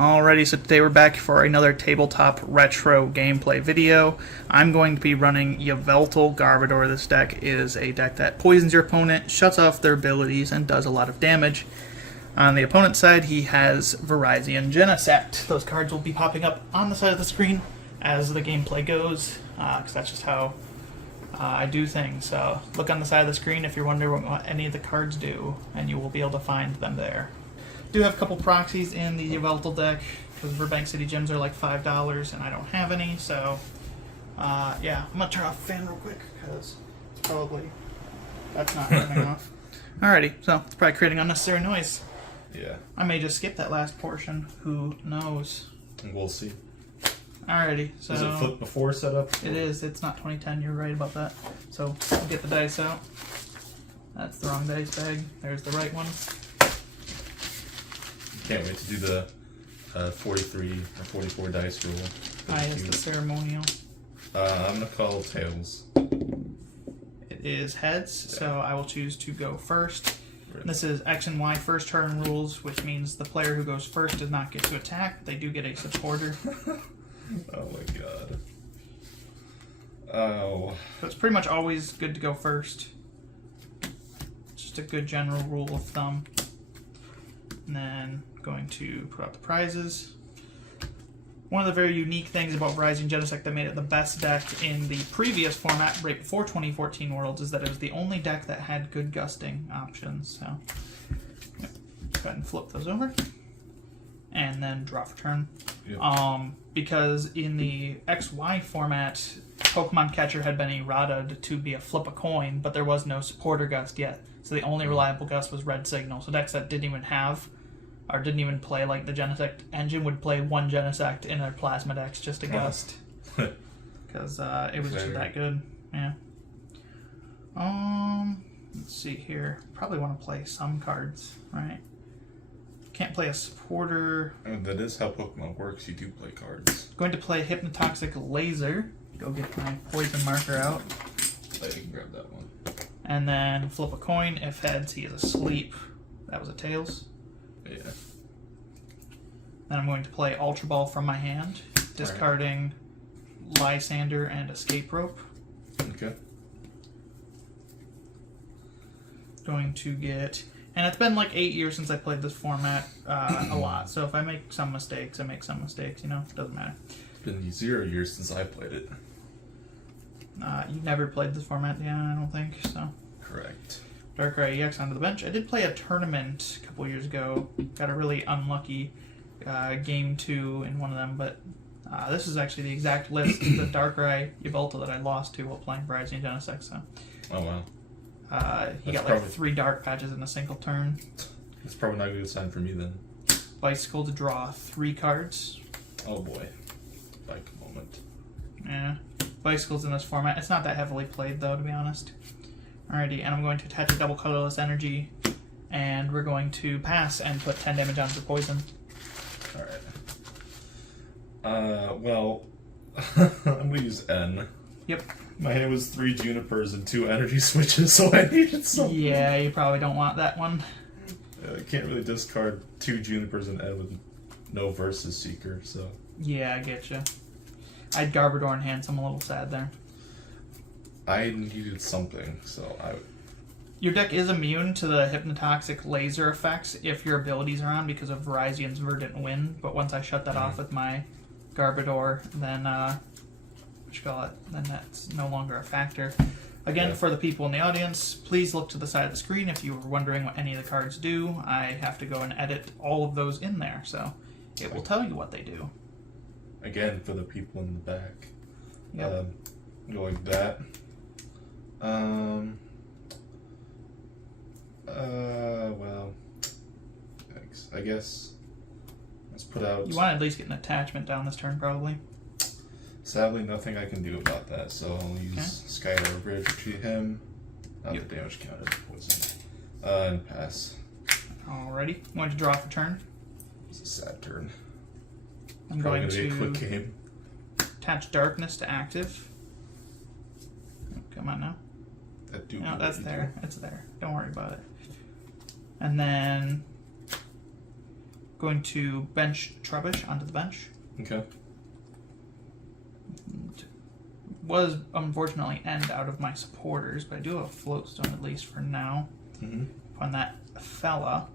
Alrighty, so today we're back for another tabletop retro gameplay video. I'm going to be running Yveltal Garbodor. This deck is a deck that poisons your opponent, shuts off their abilities, and does a lot of damage. On the opponent's side, he has Virizion Genesect. Those cards will be popping up on the side of the screen as the gameplay goes, because that's just how I do things. So look on the side of the screen if you're wondering what any of the cards do, and you will be able to find them there. Do have a couple proxies in the Yveltal deck, because Burbank City Gems are like $5 and I don't have any, so yeah, I'm going to turn off the fan real quick, because it's probably, that's not turning off. Alrighty, so it's probably creating unnecessary noise. Yeah. I may just skip that last portion, who knows. We'll see. Alrighty, so... Is it flip before setup? It is, it's not 2010, you're right about that. So, I'll get the dice out. That's the wrong dice bag, there's the right one. Can't wait to do the 43 or 44 dice roll. It's the ceremonial. I'm going to call tails. It is heads, Yeah. so I will choose to go first. Right. This is X and Y first turn rules, which means the player who goes first does not get to attack. They do get a supporter. Oh my god. Oh. So it's pretty much always good to go first. It's just a good general rule of thumb. And then going to put out the prizes. One of the very unique things about Virizion Genesect that made it the best deck in the previous format, right before 2014 Worlds, is that it was the only deck that had good gusting options. So, yep. Go ahead and flip those over. And then draw for turn. Yep. Because in the XY format, Pokemon Catcher had been errataed to be a flip a coin, but there was no supporter gust yet. So the only reliable gust was Red Signal. So decks that didn't even have, or didn't even play like the Genesect engine would play one Genesect in their Plasma decks just to gust. Because it was just that good. Yeah. Let's see here. Probably want to play some cards, right? Can't play a supporter. And that is how Pokemon works. You do play cards. Going to play Hypnotoxic Laser. Go get my poison marker out. Oh, you can grab that one. And then flip a coin. If heads, he is asleep. That was a tails. Yeah. Then I'm going to play Ultra Ball from my hand, discarding Lysander and Escape Rope. Okay. Going to get... And it's been like 8 years since I played this format a lot. So if I make some mistakes, I make some mistakes, you know? It doesn't matter. It's been 0 years since I played it. You never played this format, yeah, I don't think, so... Correct. Darkrai EX onto the bench. I did play a tournament a couple years ago. Got a really unlucky game 2 in one of them, but this is actually the exact list, the Darkrai Yveltal that I lost to while playing Virizion Genesect, so... Oh wow. He got like 3 dark patches in a single turn. It's probably not a good sign for me then. Bicycle to draw 3 cards. Oh boy. Bike moment. Yeah. Bicycles in this format. It's not that heavily played though, to be honest. Alrighty, and I'm going to attach a double colorless energy, and we're going to pass and put 10 damage on for poison. Alright. Well, I'm going to use N. Yep. My hand was 3 Junipers and 2 energy switches, so I needed something. Yeah, you probably don't want that one. I can't really discard 2 Junipers and N with no Versus Seeker, so... Yeah, I get you. I had Garbodor in hand, so I'm a little sad there. I needed something, so I... Your deck is immune to the Hypnotoxic Laser effects if your abilities are on because of Virizion's Verdant Wind, but once I shut that off with my Garbodor, then, then that's no longer a factor. Again, for the people in the audience, please look to the side of the screen if you were wondering what any of the cards do. I have to go and edit all of those in there, so it will tell you what they do. Again, for the people in the back. Yep. Go like that. Well, thanks. I guess let's put out... You want to at least get an attachment down this turn, probably. Sadly, nothing I can do about that, so I'll use Skylar Bridge to treat him. Not the damage counted, poison. And pass. Alrighty. I'm going to draw for turn. It's a sad turn. I'm Probably going gonna be a to quick game. attach Darkness to active. Oh, come on now. No, that's there. It's there. Don't worry about it. And then Going to bench Trubbish onto the bench. Okay. Was unfortunately end out of my supporters, but I do have a floatstone at least for now. On that fella.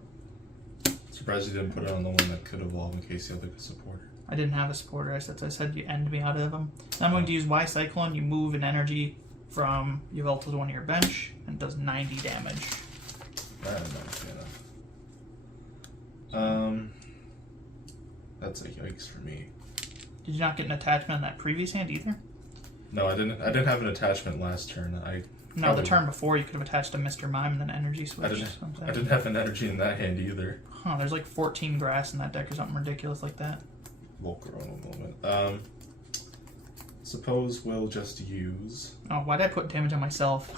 Surprised you didn't put it on the one that could evolve in case you have a supporter. I didn't have a supporter. I said you end me out of them. I'm going to use Y Cyclone. You move an energy from Yveltal to one of your bench and it does 90 damage. That I'm not a fan of. That's a yikes for me. Did you not get an attachment in that previous hand either? No, I didn't. I didn't have an attachment last turn. No, the turn before you could have attached a Mr. Mime and then energy switch. I didn't have an energy in that hand either. Huh? There's like 14 grass in that deck or something ridiculous like that. Volcarona moment. Suppose we'll just use. Oh, why did I put damage on myself?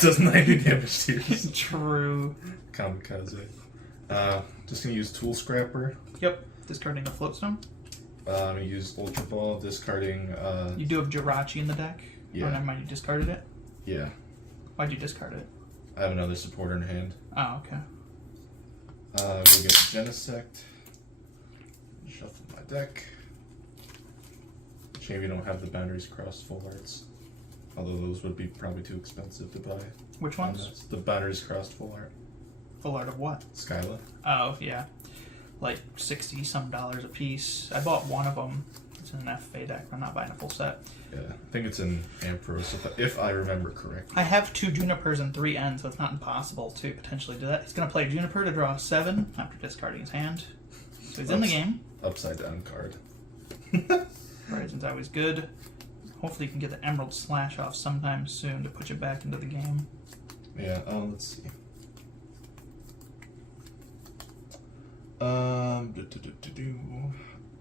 Does 90 damage to yours. True. Kamikaze. Just gonna use Tool Scrapper. Yep. Discarding a floatstone. I'm gonna use Ultra Ball, discarding. You do have Jirachi in the deck. Yeah. Oh, never mind. You discarded it. Yeah. Why'd you discard it? I have another supporter in hand. Oh, okay. We'll get Genesect. Shuffle my deck. Shame you don't have the Boundaries Crossed full arts. Although those would be probably too expensive to buy. Which ones? The Boundaries Crossed full art. Full art of what? Skyla. Oh, yeah. Like $60-some a piece. I bought one of them. It's in an FFA deck, but I'm not buying a full set. Yeah, I think it's in Ampros, if I remember correctly. I have 2 Junipers and 3 Ends, so it's not impossible to potentially do that. He's going to play Juniper to draw 7 after discarding his hand. So he's in the game. Upside down card. Horizon's always good. Hopefully you can get the Emerald Slash off sometime soon to put you back into the game. Yeah, let's see.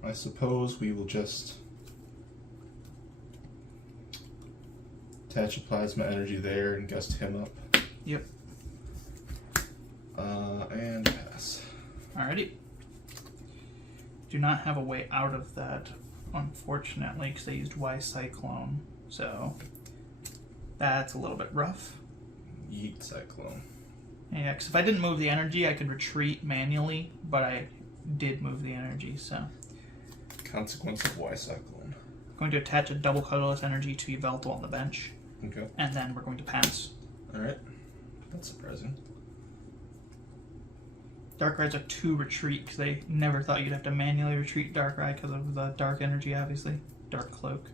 I suppose we will just attach a plasma energy there and gust him up. Yep. And pass. Alrighty. Do not have a way out of that, unfortunately, because they used Y Cyclone. So that's a little bit rough. Yeet Cyclone. Yeah, because if I didn't move the energy, I could retreat manually, but I did move the energy, so. Consequence of Y Cyclone. I'm going to attach a double colorless energy to Yveltal on the bench. Okay. And then we're going to pass. Alright. That's surprising. Darkrai's a 2 retreat, because they never thought you'd have to manually retreat Darkrai because of the dark energy, obviously. Dark Cloak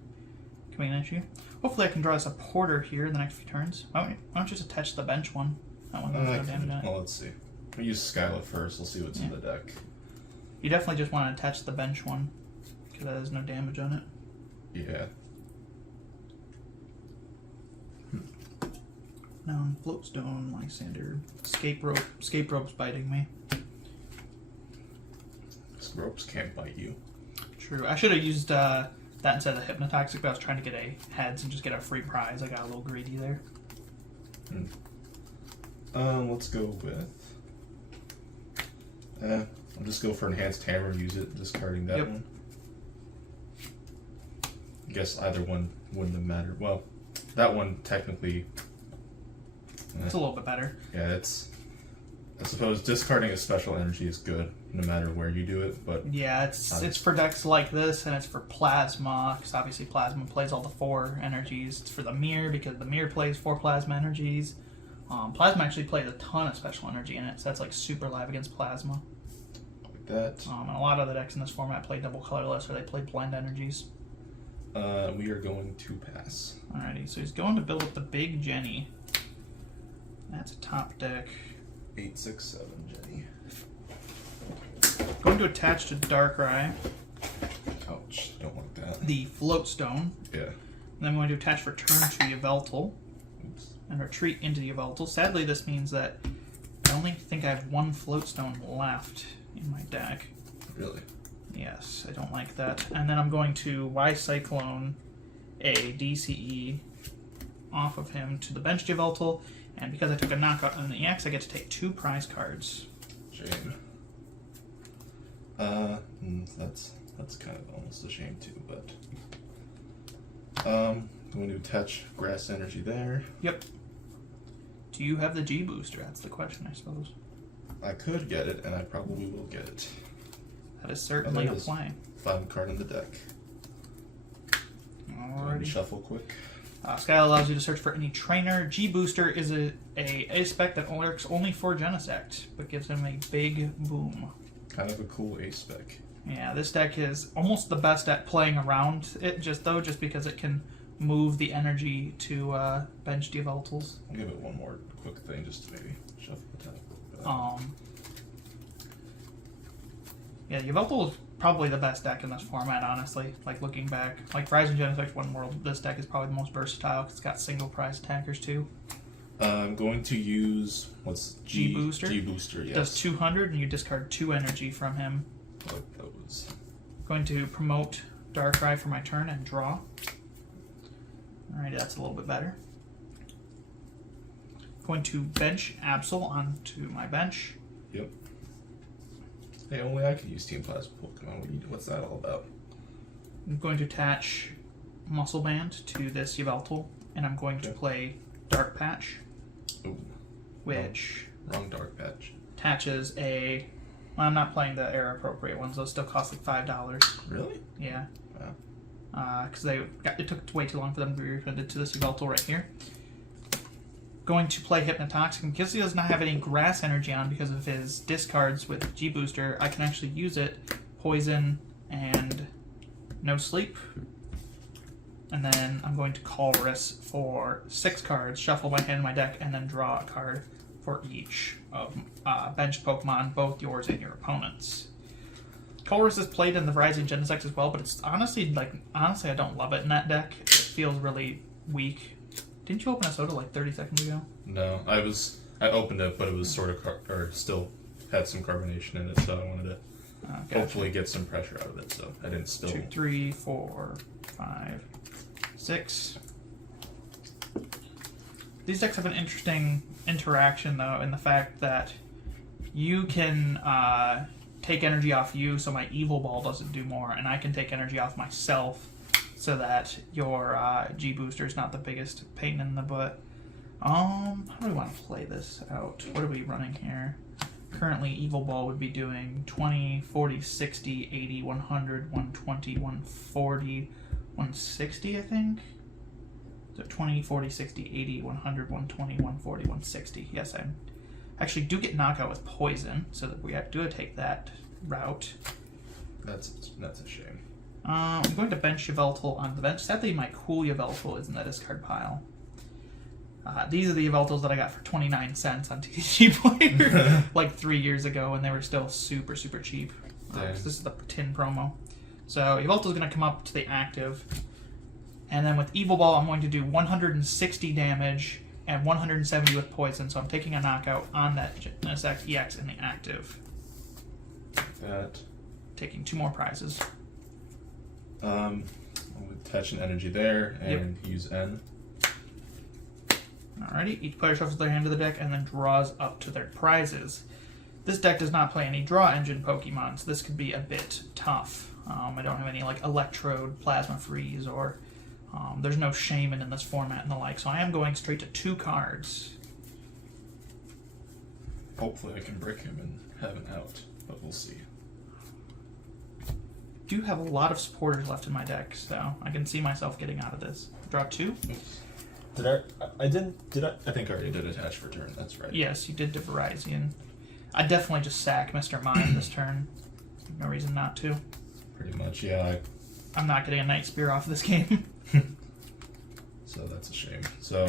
can be an issue. Hopefully I can draw a supporter here in the next few turns. Why don't you just attach the bench one? That one does no damage on it. Well, let's see. We'll use Skyla first. We'll see what's in the deck. You definitely just want to attach the bench one, because that has no damage on it. Yeah. Now on Floatstone, Lysander. Escape Rope's biting me. Ropes can't bite you. True. I should have used that instead of the Hypnotoxic, but I was trying to get a heads and just get a free prize. I got a little greedy there. Let's go with... I'll just go for Enhanced Hammer, use it, discarding that one. I guess either one wouldn't have mattered. Well, that one technically... It's a little bit better. Yeah, it's... I suppose discarding a special energy is good, no matter where you do it, but... Yeah, it's for decks like this, and it's for Plasma, because obviously Plasma plays all the 4 energies. It's for the Mirror, because the Mirror plays 4 Plasma energies. Plasma actually plays a ton of special energy in it, so that's like super live against Plasma. Like that. And a lot of the decks in this format play double colorless, or they play blend energies. We are going to pass. Alrighty, so he's going to build up the big Jenny. That's a top deck. 867 Jenny. Going to attach to Darkrai. Ouch, don't want that. The Floatstone. Yeah. And then I'm going to attach Return to Yveltal. Oops. And retreat into the Yveltal. Sadly, this means that I only think I have 1 Floatstone left in my deck. Really? Yes, I don't like that. And then I'm going to Y Cyclone a DCE off of him to the bench Yveltal. And because I took a knockout on the EX, I get to take 2 prize cards. Shame. That's kind of almost a shame too, but I'm going to attach grass energy there. Yep. Do you have the G booster? That's the question, I suppose. I could get it, and I probably will get it. That is certainly a this play. final card in the deck. Alrighty. Shuffle quick. Sky allows you to search for any trainer. G Booster is a spec that works only for Genesect, but gives him a big boom. Kind of a cool A spec. Yeah, this deck is almost the best at playing around it, just because it can move the energy to bench Yveltals. I'll give it one more quick thing just to maybe shuffle the top. Yeah, Yveltal is probably the best deck in this format, honestly. Like, looking back. Like, Virizion, Genesect, One World, this deck is probably the most versatile because it's got single prize attackers, too. I'm going to use, what's G Booster? G Booster, yes. Does 200, and you discard 2 energy from him. Oh, that was... Going to promote Darkrai for my turn and draw. Alright, that's a little bit better. Going to bench Absol onto my bench. Yep. Hey, only I can use Team Plasma Pokemon. What's that all about? I'm going to attach Muscle Band to this Yveltal, and I'm going to play Dark Patch, Ooh. which Wrong Dark Patch. attaches a... Well, I'm not playing the era-appropriate ones. Those still cost like $5. Really? Yeah. Wow. Because it took way too long for them to be refunded to this Yveltal right here. Going to play Hypnotoxic, and because he does not have any grass energy on because of his discards with G Booster, I can actually use it, Poison, and No Sleep. And then I'm going to Colress for 6 cards, shuffle my hand in my deck, and then draw a card for each of bench Pokemon, both yours and your opponent's. Colress is played in the Virizion Genesect as well, but it's honestly I don't love it in that deck. It feels really weak. Didn't you open a soda like 30 seconds ago? No, I opened it, but it was sort of still had some carbonation in it, so I wanted to hopefully get some pressure out of it, so I didn't spill. 2, 3, 4, 5, 6. These decks have an interesting interaction, though, in the fact that you can take energy off you, so my Evil Ball doesn't do more, and I can take energy off myself, so that your G Booster is not the biggest pain in the butt. How do we want to play this out? What are we running here? Currently, Evil Ball would be doing 20, 40, 60, 80, 100, 120, 140, 160, I think? So 20, 40, 60, 80, 100, 120, 140, 160. Yes, I actually do get knockout with Poison, so that we do take that route. That's a shame. I'm going to bench Yveltal on the bench. Sadly, my cool Yveltal is in the discard pile. These are the Yveltals that I got for 29 cents on TCG Player like 3 years ago, and they were still super, super cheap. This is the tin promo. So Yveltal's going to come up to the active, and then with Evil Ball, I'm going to do 160 damage and 170 with Poison, so I'm taking a knockout on that Genesect EX in the active. That. Taking 2 more prizes. I'll attach an energy there and use N. Alrighty, each player shuffles their hand to the deck and then draws up to their prizes. This deck does not play any draw engine Pokemon, so this could be a bit tough. I don't have any like Electrode, Plasma Freeze, or there's no Shaman in this format and the like, so I am going straight to 2 cards. Hopefully I can brick him and have an out, but we'll see. Do have a lot of supporters left in my deck, so I can see myself getting out of this. Draw 2. Oops. I think I already did attach for turn, that's right. Yes, you did to Virizion. I definitely just sack Mr. Mime this turn. No reason not to. Pretty much, yeah. I'm not getting a Night Spear off of this game. So that's a shame. So,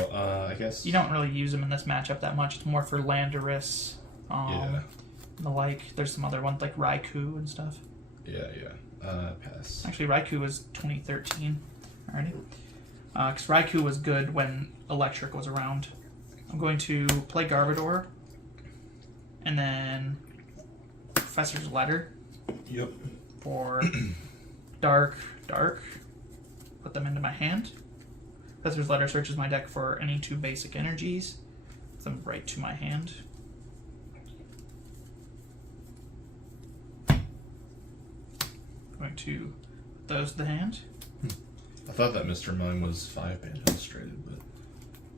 I guess... You don't really use them in this matchup that much. It's more for Landorus, and the like. There's some other ones like Raikou and stuff. Yeah. Pass. Actually, Raikou was 2013. Alrighty. Because Raikou was good when Electric was around. I'm going to play Garbodor, and then Professor's Letter. Yep. For Dark. Put them into my hand. Professor's Letter searches my deck for any 2 basic energies. Put them right to my hand. Going to put those to the hand. I thought that Mr. Mime was 5-band illustrated, but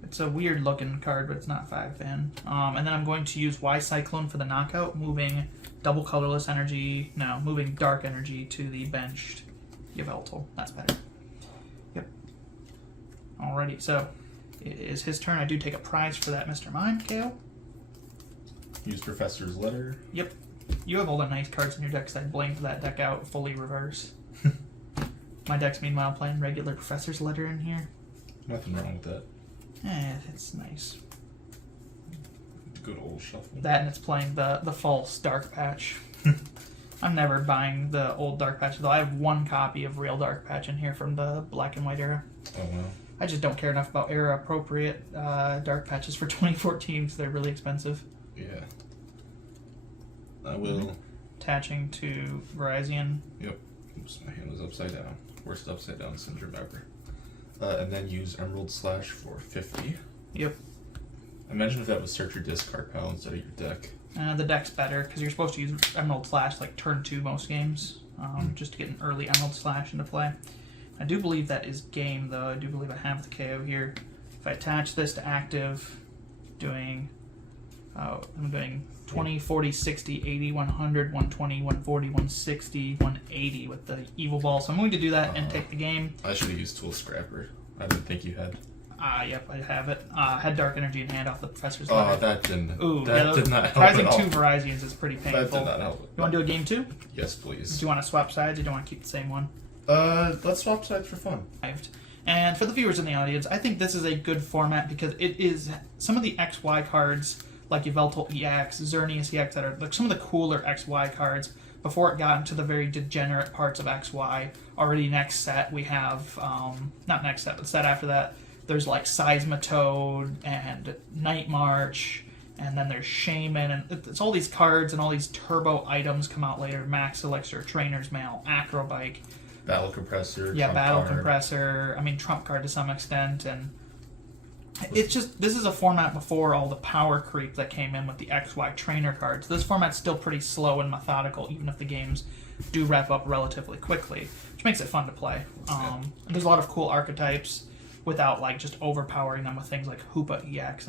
It's a weird looking card, but it's not 5-fan. And then I'm going to use Y Cyclone for the knockout, moving double colorless energy. No, moving dark energy to the benched Yveltal. That's better. Yep. Alrighty, so it is his turn. I do take a prize for that, Mr. Mime, KO. Use Professor's Letter. Yep. You have all the nice cards in your deck, because I blamed that deck out fully reverse. My deck's meanwhile playing regular Professor's Letter in here. Nothing wrong with that. It's nice. Good old shuffle. That and it's playing the false Dark Patch. I'm never buying the old Dark Patch, though. I have one copy of real Dark Patch in here from the Black and White era. Oh, wow. I just don't care enough about era-appropriate Dark Patches for 2014 because they're really expensive. Yeah. I will. Attaching to Virizion. Yep. Oops, my hand was upside down. Worst upside down syndrome ever. And then use Emerald Slash for 50. Yep. Imagine if that was search your discard pile instead of your deck. The deck's better because you're supposed to use Emerald Slash like turn 2 most games, just to get an early Emerald Slash into play. I do believe that is game, though. I do believe I have the KO here. If I attach this to active, I'm doing 20, 40, 60, 80, 100, 120, 140, 160, 180 with the Evil Ball. So I'm going to do that and take the game. I should have used Tool Scrapper. I didn't think you had. Yep, I have it. Had Dark Energy in hand off the Professor's Oh, Letter. that didn't. Ooh, that did not help prizing at all. 2 Virizions is pretty painful. That did not help. You want to do a game 2? Yes, please. Do you want to swap sides or do you want to keep the same one? Let's swap sides for fun. And for the viewers in the audience, I think this is a good format because it is some of the XY cards like Yveltal EX, Xerneas EX that are like some of the cooler XY cards before it got into the very degenerate parts of XY. Already next set we have, not next set, but set after that, there's like Seismitoad and Night March, and then there's Shaman, and it's all these cards and all these turbo items come out later. Max Elixir, Trainer's Mail, Acrobike. Battle Compressor. Yeah, Trump Battle card. Compressor. I mean, Trump card to some extent, and it's just this is a format before all the power creep that came in with the XY trainer cards. This format's still pretty slow and methodical, even if the games do wrap up relatively quickly, which makes it fun to play. There's a lot of cool archetypes without like just overpowering them with things like Hoopa EX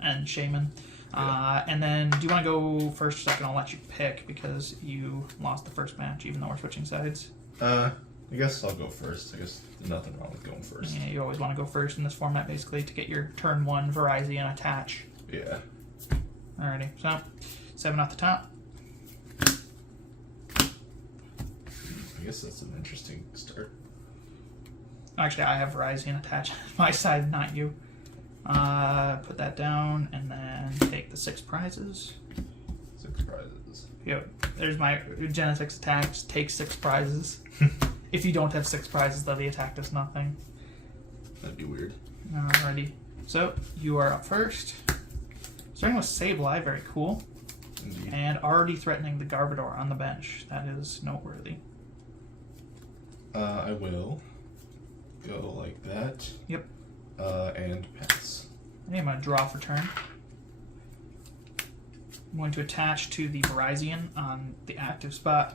and Shaman. And then, do you want to go first? Second, I'll let you pick because you lost the first match, even though we're switching sides. I guess I'll go first. I guess there's nothing wrong with going first. Yeah, you always want to go first in this format, basically, to get your turn 1 Virizion attach. Yeah. Alrighty, so 7 off the top. I guess that's an interesting start. Actually, I have Virizion attached on my side, not you. Put that down, and then take the 6 prizes. 6 prizes. Yep, there's my Genesect attacks. Take 6 prizes. If you don't have 6 prizes, though, the attack does nothing. That'd be weird. Alrighty, so you are up first. Starting with Sableye, very cool. Indeed. And already threatening the Garbodor on the bench. That is noteworthy. I will go like that. Yep. And pass. Okay, I'm going to draw for turn. I'm going to attach to the Virizion on the active spot.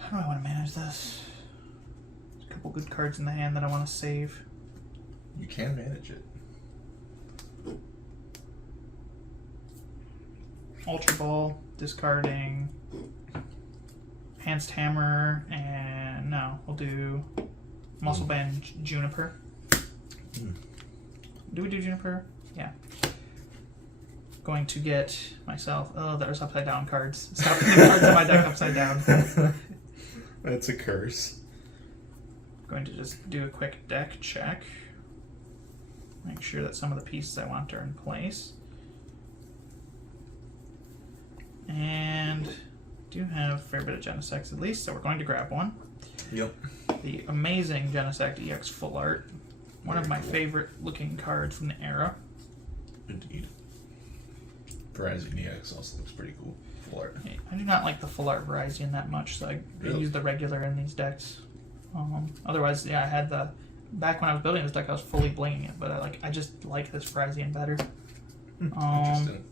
How do I want to manage this? There's a couple good cards in the hand that I want to save. You can manage it. Ultra Ball, discarding Enhanced Hammer, and no, we'll do Muscle Band Juniper. Do we do Juniper? Yeah. Going to get myself. Oh, there's upside down cards. Stop putting cards in my deck upside down. That's a curse. Going to just do a quick deck check. Make sure that some of the pieces I want are in place. And do have a fair bit of Genesects at least, so we're going to grab one. Yep. The amazing Genesect EX Full Art. One of my favorite looking cards from the era. Indeed. Virizion EX also looks pretty cool. Full art. I do not like the Full Art Virizion that much, so I use the regular in these decks. Otherwise, yeah, I had the... Back when I was building this deck, I was fully blinging it, but I just like this Virizion better. Interesting.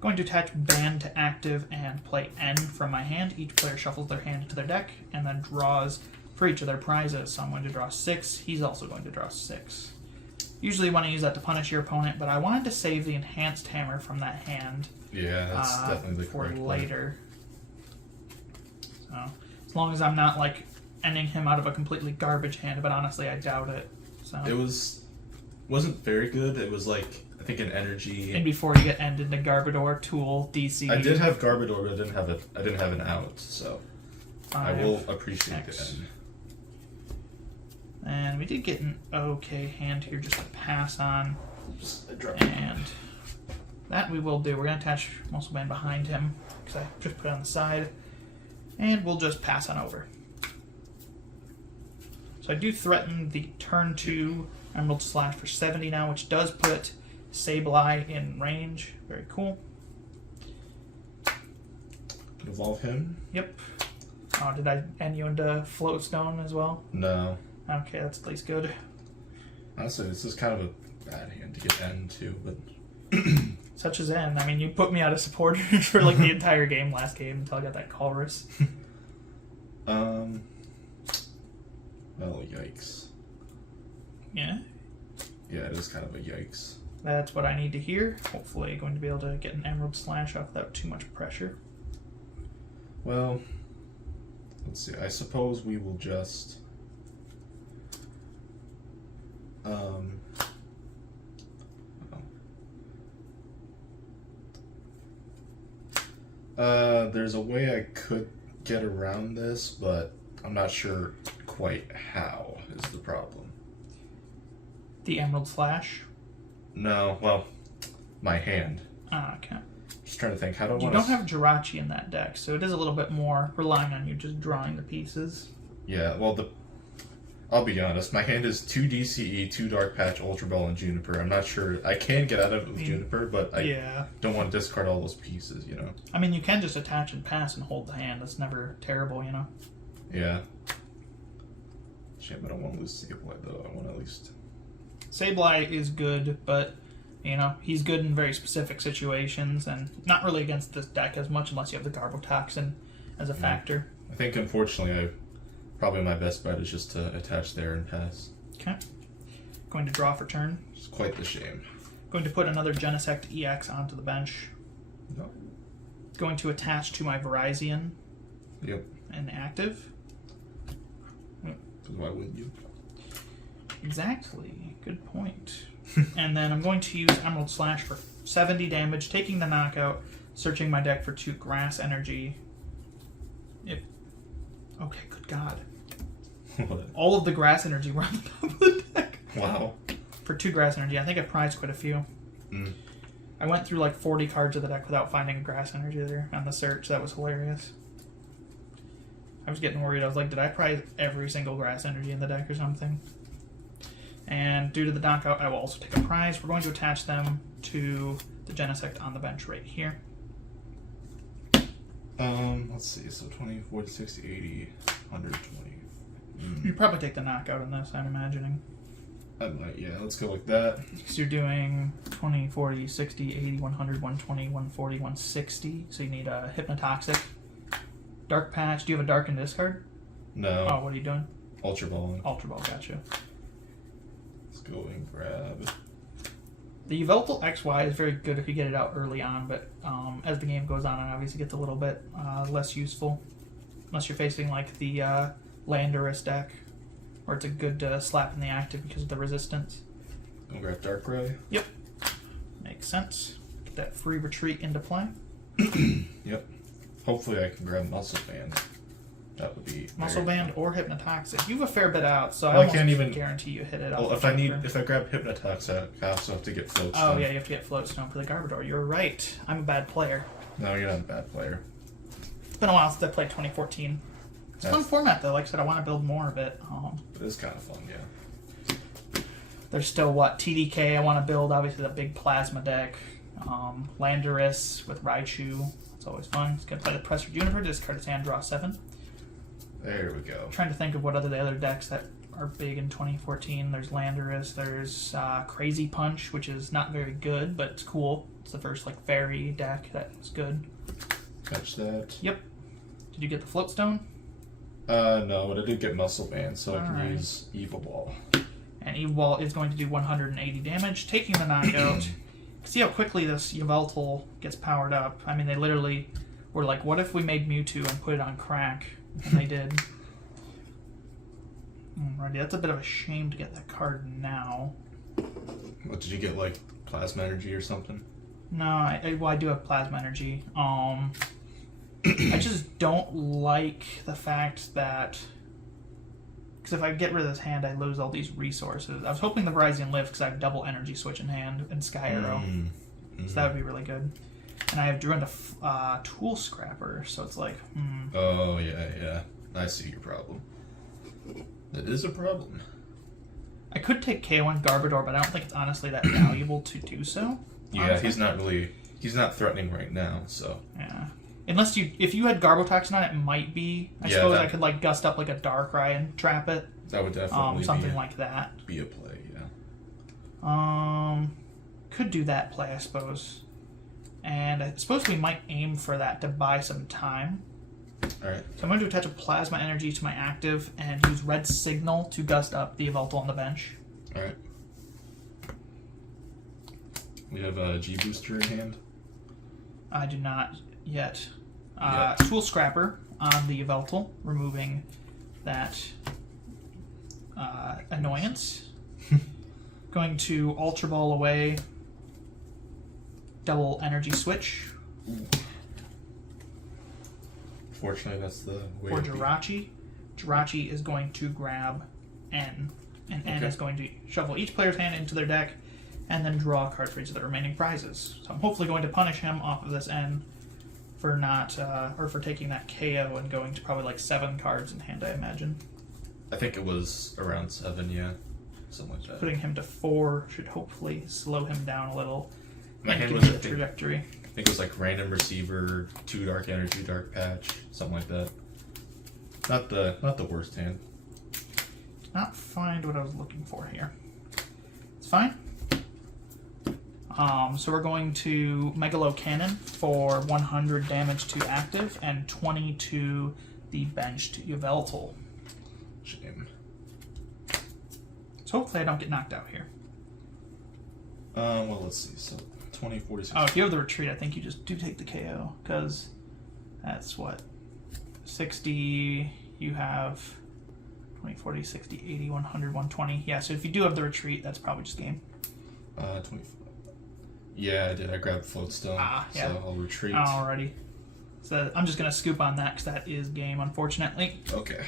Going to attach Band to active and play N from my hand. Each player shuffles their hand into their deck and then draws for each of their prizes. So I'm going to draw 6. He's also going to draw 6. Usually you want to use that to punish your opponent, but I wanted to save the enhanced hammer from that hand. Yeah, that's definitely the correct for play. later. So as long as I'm not like ending him out of a completely garbage hand, but honestly I doubt it. So It wasn't very good. It was like I think an energy. and before you get ended into Garbodor, Tool, DC. I did have Garbodor, but I didn't have an out, so I 5, will appreciate X. the end. And we did get an okay hand here just to pass on. And that we will do. We're going to attach Muscle Band behind him because I just put it on the side. And we'll just pass on over. So I do threaten the turn 2 Emerald Slash for 70 now, which does put Sableye in range. Very cool. Evolve him? Yep. Oh, did I end you into Float Stone as well? No. Okay, that's at least good. Honestly, this is kind of a bad hand to get end to, but Such as end. I mean, you put me out of support for like the entire game last game until I got that Colress. well, yikes. Yeah, Yeah, it is kind of a yikes. that's what I need to hear. Hopefully going to be able to get an Emerald Slash off without too much pressure. Well, let's see. I suppose we will just there's a way I could get around this, but I'm not sure quite how is the problem. The Emerald Slash. No, well, my hand. Ah, okay. Just trying to think. How do I You want don't have Jirachi in that deck, so it is a little bit more relying on you just drawing the pieces. Yeah, well, I'll be honest. My hand is 2 DCE, 2 Dark Patch, Ultra Ball, and Juniper. I'm not sure. I can get out of it with Juniper, but I don't want to discard all those pieces, you know? I mean, you can just attach and pass and hold the hand. That's never terrible, you know? Yeah. Shit, but I don't want to lose Sableye, though. I want to at least... Sableye is good, but, you know, he's good in very specific situations, and not really against this deck as much unless you have the Garbotoxin as a factor. I think, unfortunately, probably my best bet is just to attach there and pass. Okay. Going to draw for turn. It's quite the shame. Going to put another Genesect EX onto the bench. No. Going to attach to my Virizion. Yep. And active. Because why wouldn't you? Exactly. Good point. And then I'm going to use Emerald Slash for 70 damage, taking the knockout, searching my deck for 2 grass energy. Okay, good God. What? All of the grass energy were on the top of the deck. Wow. For 2 grass energy. I think I prized quite a few. Mm. I went through like 40 cards of the deck without finding a grass energy there on the search. That was hilarious. I was getting worried. I was like, did I prize every single grass energy in the deck or something? And due to the knockout, I will also take a prize. We're going to attach them to the Genesect on the bench right here. Let's see. So 20, 40, 60, 80, 120. You'd probably take the knockout in this, I'm imagining. I might, yeah. Let's go like that. Because you're doing 20, 40, 60, 80, 100, 120, 140, 160. So you need a Hypnotoxic. Dark Patch. Do you have a Dark in discard? No. Oh, what are you doing? Ultra Ball. Ultra Ball, gotcha. Let's go and grab. The Yveltal XY is very good if you get it out early on, but as the game goes on, it obviously gets a little bit less useful. Unless you're facing like the Landorus deck, where it's a good slap in the active because of the resistance. Gonna grab Darkrai. Yep. Makes sense. Get that free retreat into play. Yep. Hopefully I can grab Muscle Band. That would be Muscle Band or Hypnotoxic. You have a fair bit out, so Well, I can't even guarantee you hit it. Well, if I grab Hypnotoxic, I also have to get Float Stone. Oh yeah, you have to get Float Stone for the Garbodor. You're right. I'm a bad player. No, you're not a bad player. It's been a while since I played 2014. It's a fun format though. Like I said, I want to build more of it. It is kind of fun, yeah. There's still TDK I want to build. Obviously the big plasma deck. Landorus with Raichu. It's always fun. It's gonna play the Pressure Juniper. Discard its hand, draw 7. There we go. I'm trying to think of what the other decks that are big in 2014. There's Landorus. There's Crazy Punch, which is not very good, but it's cool. It's the first fairy deck that's good. Catch that. Yep. Did you get the Float Stone? No, but I did get Muscle Band, so I can use Yveltal. And Yveltal is going to do 180 damage, taking the knockout. See how quickly this Yveltal gets powered up. I mean, they literally were like, what if we made Mewtwo and put it on crack? And they did. Alrighty, that's a bit of a shame to get that card now. What, did you get, like, Plasma Energy or something? No, I do have Plasma Energy. I just don't like the fact that... Because if I get rid of this hand, I lose all these resources. I was hoping the Virizion lived because I have double Energy Switch in hand and Sky Arrow. So that would be really good. And I have drew into Tool Scrapper, so it's like, Oh, yeah. I see your problem. That is a problem. I could take KO on Garbodor, but I don't think it's honestly that valuable to do so. Yeah, he's not threatening right now, so. Yeah. Unless if you had Garbotoxin on it, might be. I suppose I could like gust up like a Darkrai and trap it. That would definitely something like that. Be a play, yeah. Could do that play, I suppose. And I suppose we might aim for that to buy some time. Alright. So I'm going to attach a Plasma Energy to my active and use Red Signal to gust up the Yveltal on the bench. Alright. We have a G-Booster in hand. I do not yet. Tool Scrapper on the Yveltal, removing that annoyance. Going to Ultra Ball away. Double Energy Switch. Fortunately, that's the way. For Jirachi. Jirachi is going to grab N. And N is going to shuffle each player's hand into their deck and then draw a card for each of the remaining prizes. So I'm hopefully going to punish him off of this N for not, or for taking that KO and going to probably like 7 cards in hand, I imagine. I think it was around 7, yeah. Something like that. Putting him to 4 should hopefully slow him down a little. My hand was a trajectory. I think it was like Random Receiver, 2 Dark Energy, Dark Patch, something like that. Not the worst hand. Not find what I was looking for here. It's fine. So we're going to Megalo Cannon for 100 damage to active and 20 to the bench to Yveltal. Shame. So hopefully I don't get knocked out here. Well, let's see. So 20, 40, 60. Oh, if you have the retreat, I think you just do take the KO, because that's what? 60, you have 20, 40, 60, 80, 100, 120. Yeah, so if you do have the retreat, that's probably just game. 25. Yeah, I did. I grabbed Floatstone, yeah. So I'll retreat. Alrighty. So I'm just going to scoop on that, because that is game, unfortunately. Okay.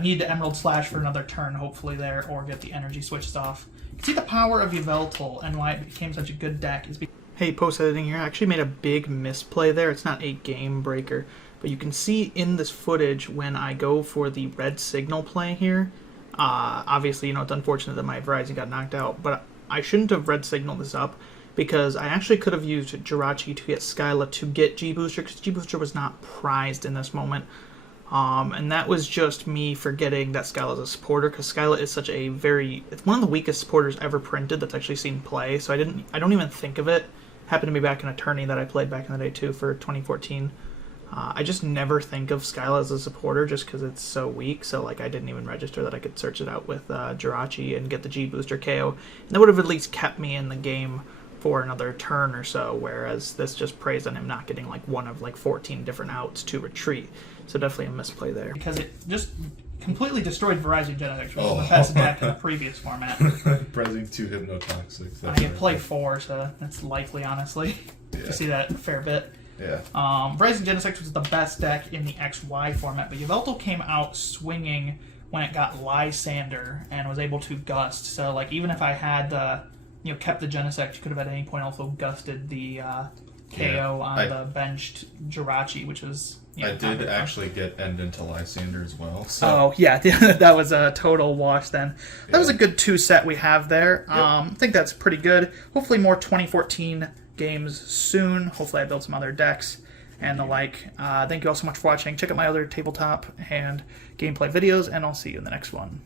Need the Emerald Slash for another turn, hopefully there, or get the energy switched off. You can see the power of Yveltal and why it became such a good deck. Hey, post-editing here. I actually made a big misplay there. It's not a game breaker. But you can see in this footage when I go for the red signal play here, obviously, it's unfortunate that my Virizion got knocked out, but I shouldn't have red signaled this up, because I actually could have used Jirachi to get Skyla to get G-Booster, because G-Booster was not prized in this moment. And that was just me forgetting that Skyla is a supporter, because Skyla is such a it's one of the weakest supporters ever printed that's actually seen play, so I don't even think of it. Happened to be back in a tourney that I played back in the day too for 2014. I just never think of Skyla as a supporter just because it's so weak, so like I didn't even register that I could search it out with Jirachi and get the G-Booster KO, and that would have at least kept me in the game for another turn or so, whereas this just preys on him not getting like one of like 14 different outs to retreat. So definitely a misplay there. Because it just completely destroyed Virizion Genesect, which was the best deck in the previous format. Pressing 2 Hypnotoxics. I can play 4, so that's likely, honestly. Yeah. You see that a fair bit. Yeah. Virizion Genesect was the best deck in the XY format, but Yveltal came out swinging when it got Lysander and was able to gust. So like even if I had kept the Genesect, you could have at any point also gusted the KO on the benched Jirachi, which was... I did actually get End into Lysander as well. So. Oh, yeah. That was a total wash then. That was a good 2 set we have there. Yep. I think that's pretty good. Hopefully more 2014 games soon. Hopefully I build some other decks and the like. Thank you all so much for watching. Check out my other tabletop and gameplay videos, and I'll see you in the next one.